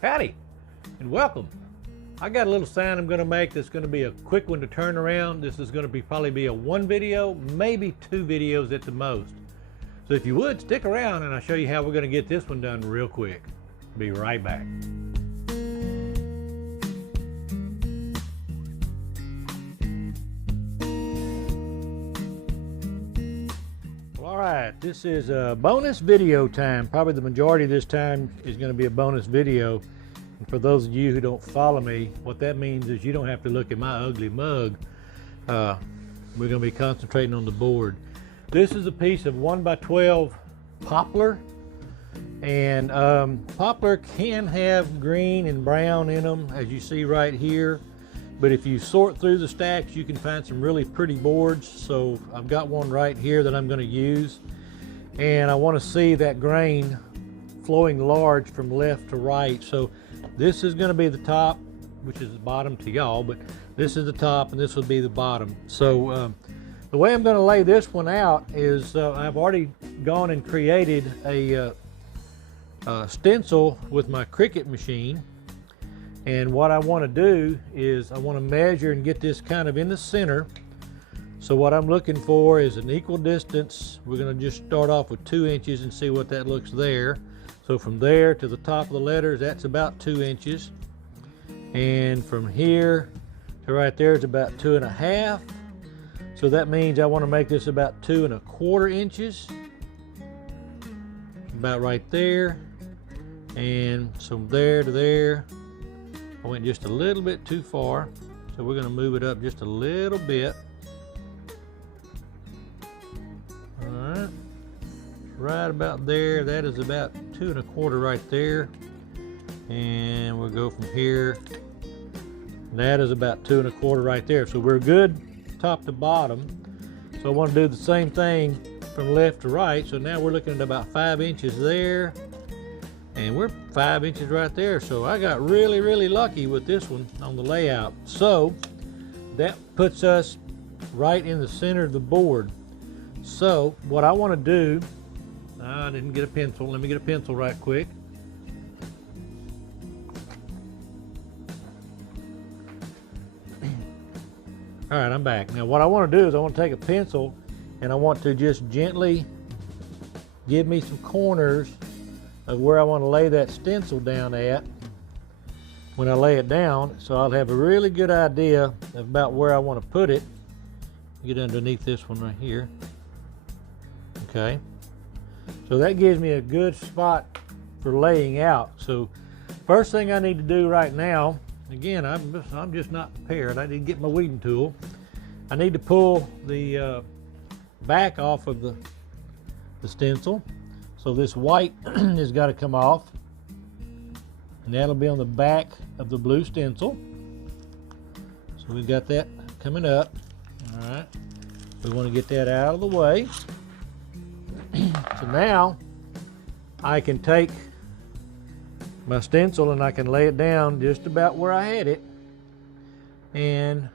Howdy and welcome. I got a little sign I'm going to make that's going to be a quick one to turn around. This is going to probably be a one video, maybe two videos at the most. So if you would, stick around and I'll show you how we're going to get this one done real quick. Be right back. Alright, this is a bonus video time. Probably the majority of this time is going to be a bonus video. And for those of you who don't follow me, what that means is you don't have to look at my ugly mug. We're going to be concentrating on the board. This is a piece of 1x12 poplar. And poplar can have green and brown in them, as you see right here. But if you sort through the stacks, you can find some really pretty boards. So I've got one right here that I'm going to use. And I want to see that grain flowing large from left to right. So this is going to be the top, which is the bottom to y'all, but this is the top and this will be the bottom. So the way I'm going to lay this one out is I've already gone and created a stencil with my Cricut machine. And what I want to do is I want to measure and get this kind of in the center. So what I'm looking for is an equal distance. We're going to just start off with 2 inches and see what that looks there. So from there to the top of the letters, that's about 2 inches. And from here to right there is about 2.5. So that means I want to make this about 2.25 inches. About right there. And from there to there, I went just a little bit too far, so we're going to move it up just a little bit. All right, right about there. That is about 2.25 right there, and we'll go from here. That is about 2.25 right there. So we're good top to bottom. So I want to do the same thing from left to right. So now we're looking at about 5 inches there. And we're 5 inches right there. So I got really lucky with this one on the layout. So that puts us right in the center of the board. So what I want to do, I didn't get a pencil. Let me get a pencil right quick. All right, I'm back. Now what I want to do is I want to take a pencil and I want to just gently give me some corners of where I want to lay that stencil down at when I lay it down, so I'll have a really good idea about where I want to put it. Get underneath this one right here. Okay, so that gives me a good spot for laying out. So first thing I need to do right now, again, I'm just not prepared. I need to get my weeding tool. I need to pull the back off of the stencil. So this white has got to come off, and that'll be on the back of the blue stencil. So we've got that coming up. All right, we want to get that out of the way. So now I can take my stencil and I can lay it down just about where I had it, and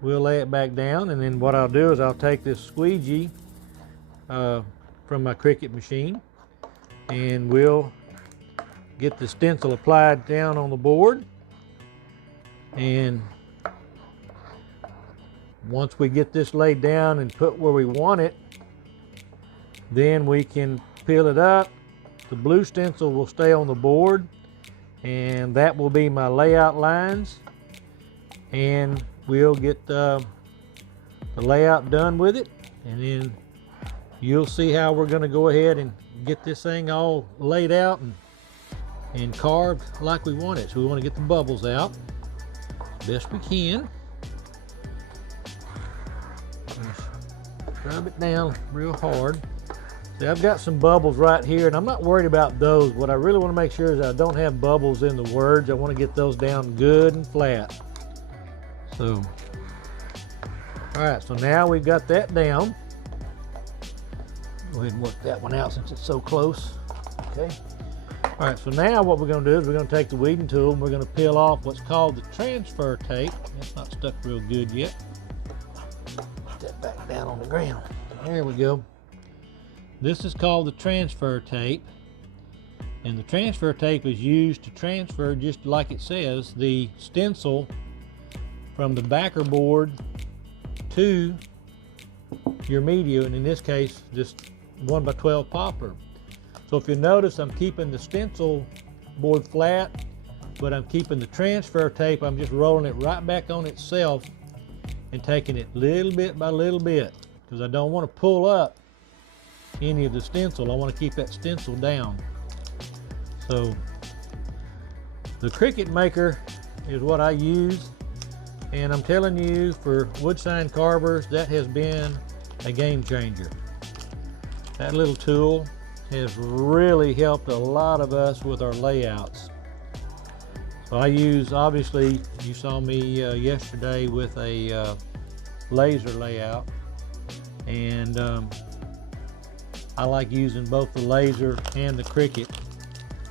we'll lay it back down. And then what I'll do is I'll take this squeegee from my Cricut machine, and we'll get the stencil applied down on the board. And once we get this laid down and put where we want it, then we can peel it up. The blue stencil will stay on the board, and that will be my layout lines, and we'll get the layout done with it. And then you'll see how we're going to go ahead and get this thing all laid out and carved like we want it. So we want to get the bubbles out best we can. Rub it down real hard. See, I've got some bubbles right here, and I'm not worried about those. What I really want to make sure is I don't have bubbles in the words. I want to get those down good and flat. So, all right, so now we've got that down. Go ahead and work that one out since it's so close. Okay. All right, so now what we're going to do is we're going to take the weeding tool and we're going to peel off what's called the transfer tape. That's not stuck real good yet. Put that back down on the ground. There we go. This is called the transfer tape. And the transfer tape is used to transfer, just like it says, the stencil from the backer board to your media, and in this case, just 1x12 poplar. So if you notice, I'm keeping the stencil board flat, but I'm keeping the transfer tape, I'm just rolling it right back on itself and taking it little bit by little bit, because I don't want to pull up any of the stencil. I want to keep that stencil down. So the Cricut Maker is what I use, and I'm telling you, for wood sign carvers, that has been a game changer. That little tool has really helped a lot of us with our layouts. So I use, obviously, you saw me yesterday with a laser layout, and I like using both the laser and the Cricut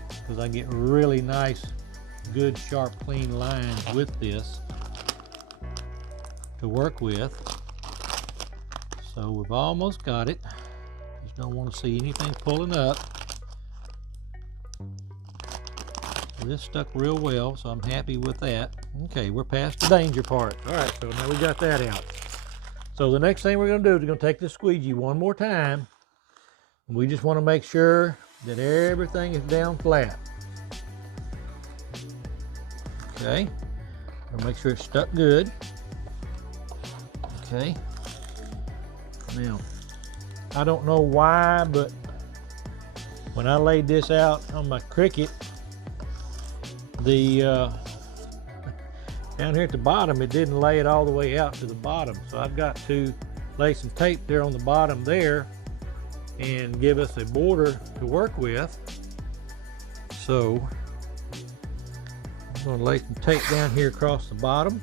because I get really nice, good, sharp, clean lines with this to work with. So we've almost got it. Just don't want to see anything pulling up. This stuck real well, so I'm happy with that. Okay, we're past the danger part. All right, so now we got that out. So the next thing we're going to do is we're going to take this squeegee one more time. We just want to make sure that everything is down flat. Okay, I'll make sure it's stuck good. Okay, now I don't know why, but when I laid this out on my Cricut, the down here at the bottom, it didn't lay it all the way out to the bottom, so I've got to lay some tape there on the bottom there and give us a border to work with. So I'm going to lay some tape down here across the bottom,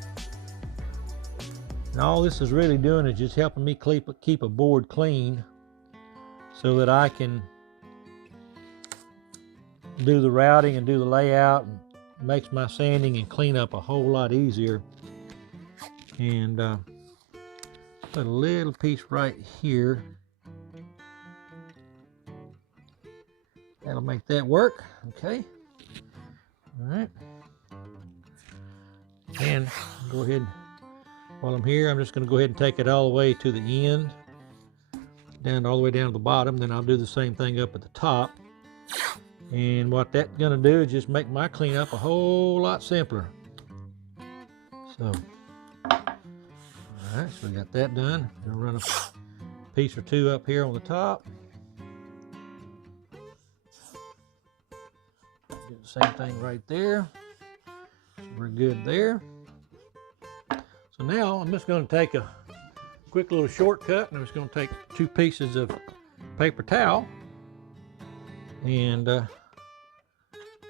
and all this is really doing is just helping me keep a board clean so that I can do the routing and do the layout, and makes my sanding and cleanup a whole lot easier. And put a little piece right here. That'll make that work. Okay. All right. And go ahead, while I'm here, I'm just going to go ahead and take it all the way to the end, all the way down to the bottom. Then I'll do the same thing up at the top. And what that's going to do is just make my cleanup a whole lot simpler. So, all right, so we got that done. I'm going to run a piece or two up here on the top. Do the same thing right there. So we're good there. So now I'm just going to take a quick little shortcut, and I'm just going to take 2 pieces of paper towel, and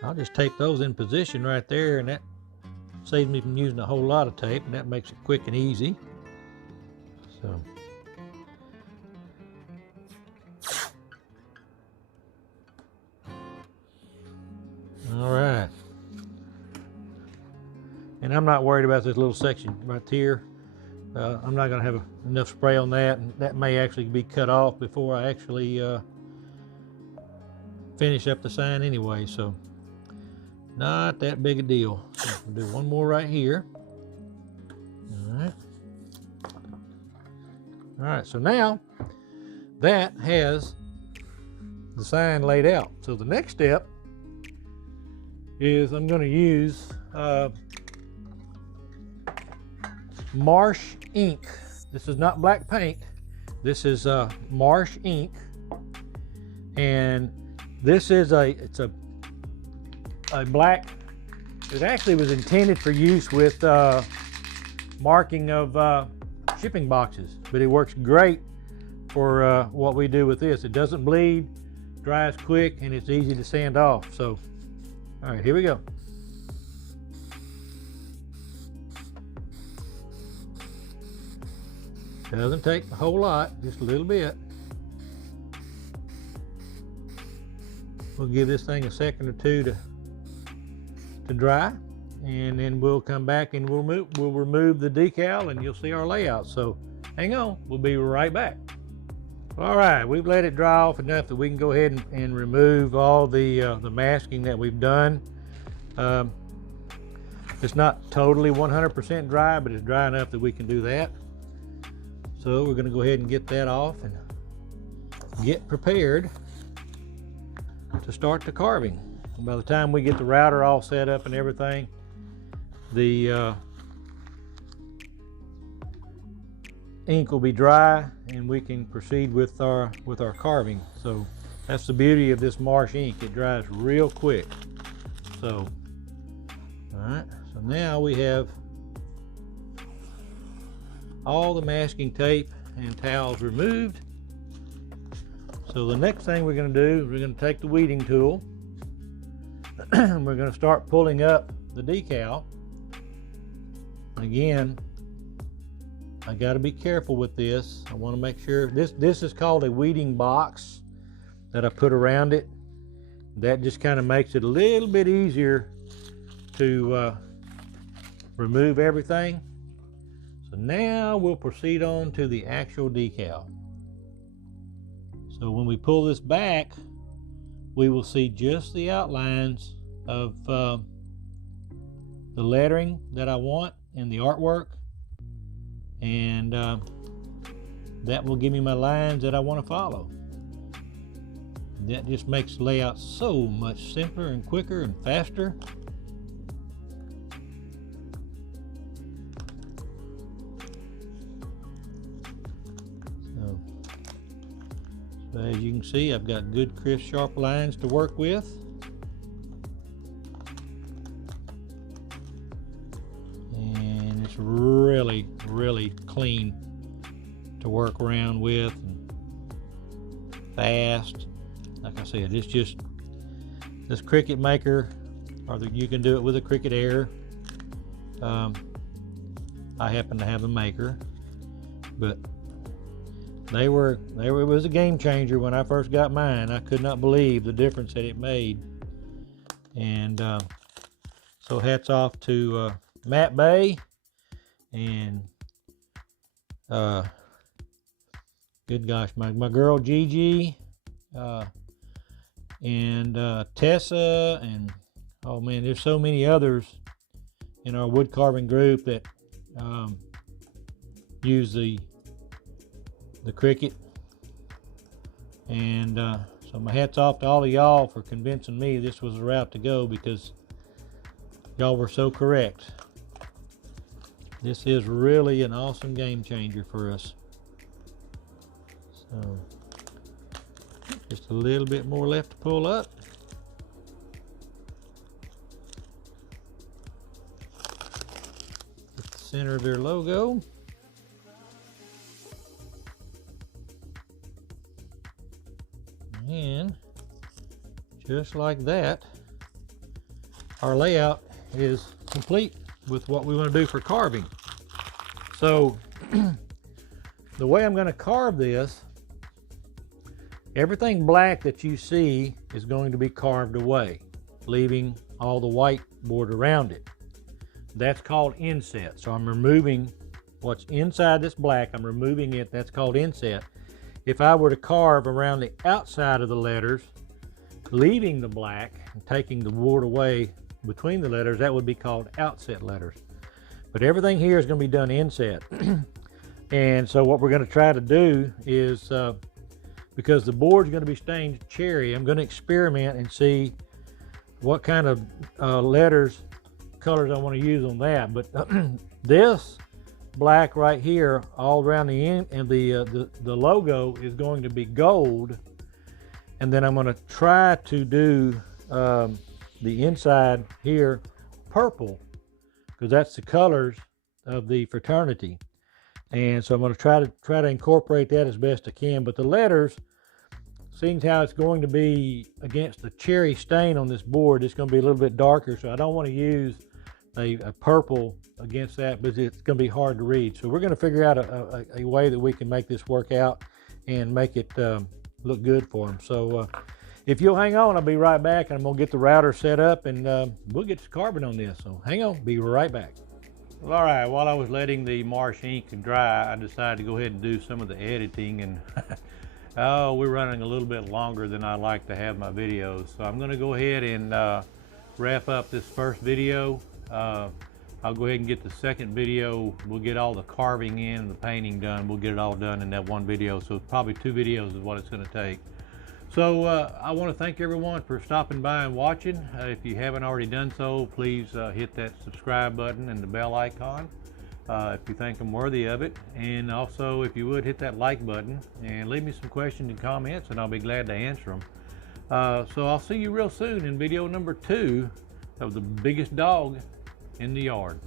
I'll just tape those in position right there, and that saves me from using a whole lot of tape, and that makes it quick and easy. So all right, and I'm not worried about this little section right here. I'm not going to have enough spray on that, and that may actually be cut off before I actually finish up the sign anyway, so not that big a deal. So we'll do one more right here. All right, so now that has the sign laid out. So the next step is I'm going to use Marsh ink. This is not black paint. This is Marsh ink, and this is it's a black. It actually was intended for use with marking of shipping boxes, but it works great for what we do with this. It doesn't bleed, dries quick, and it's easy to sand off. So, all right, here we go. Doesn't take a whole lot, just a little bit. We'll give this thing a second or two to dry, and then we'll come back and we'll remove the decal, and you'll see our layout. So hang on, we'll be right back. All right, we've let it dry off enough that we can go ahead and remove all the masking that we've done. It's not totally 100% dry, but it's dry enough that we can do that. So we're going to go ahead and get that off and get prepared to start the carving. And by the time we get the router all set up and everything, the ink will be dry and we can proceed with our carving. So that's the beauty of this marsh ink. It dries real quick. So all right, so now we have all the masking tape and towels removed. So the next thing we're going to do, we're going to take the weeding tool and we're going to start pulling up the decal. Again, I got to be careful with this. I want to make sure this is called a weeding box that I put around it. That just kind of makes it a little bit easier to remove everything. So now we'll proceed on to the actual decal. So when we pull this back, we will see just the outlines of the lettering that I want in the artwork, and that will give me my lines that I want to follow. That just makes the layout so much simpler and quicker and faster. So as you can see, I've got good, crisp, sharp lines to work with. And it's really, really clean to work around with and fast. Like I said, it's just this Cricut Maker, or you can do it with a Cricut Air. I happen to have a Maker, but it was a game changer when I first got mine. I could not believe the difference that it made. And so hats off to Matt Bay and good gosh, my girl Gigi and Tessa, and oh man, there's so many others in our wood carving group that use the Cricut. And so my hat's off to all of y'all for convincing me this was the route to go, because y'all were so correct. This is really an awesome game changer for us. So just a little bit more left to pull up. At the center of their logo. And just like that, our layout is complete with what we want to do for carving. So the way I'm going to carve this, everything black that you see is going to be carved away, leaving all the white board around it. That's called inset. So I'm removing what's inside this black, I'm removing it. That's called inset. If I were to carve around the outside of the letters, leaving the black and taking the board away between the letters, that would be called outset letters. But everything here is going to be done inset. And so what we're going to try to do is, because the board's going to be stained cherry, I'm going to experiment and see what kind of colors I want to use on that. But this black right here all around the end, and the logo is going to be gold, and then I'm going to try to do the inside here purple, because that's the colors of the fraternity. And so I'm going to try to incorporate that as best I can. But the letters, seeing how it's going to be against the cherry stain on this board, it's going to be a little bit darker, so I don't want to use a purple against that, but it's going to be hard to read. So we're going to figure out a way that we can make this work out and make it look good for them. So if you'll hang on, I'll be right back, and I'm going to get the router set up, and we'll get to carving on this. So hang on, be right back. Well, all right, while I was letting the marsh ink dry, I decided to go ahead and do some of the editing, and Oh, we're running a little bit longer than I like to have my videos, so I'm going to go ahead and wrap up this first video. I'll go ahead and get the second video. We'll get all the carving in, the painting done. We'll get it all done in that one video, so probably 2 videos is what it's going to take. So I want to thank everyone for stopping by and watching. If you haven't already done so, please hit that subscribe button and the bell icon if you think I'm worthy of it. And also, if you would, hit that like button and leave me some questions and comments, and I'll be glad to answer them. So I'll see you real soon in video number 2 of the biggest dog in the yard.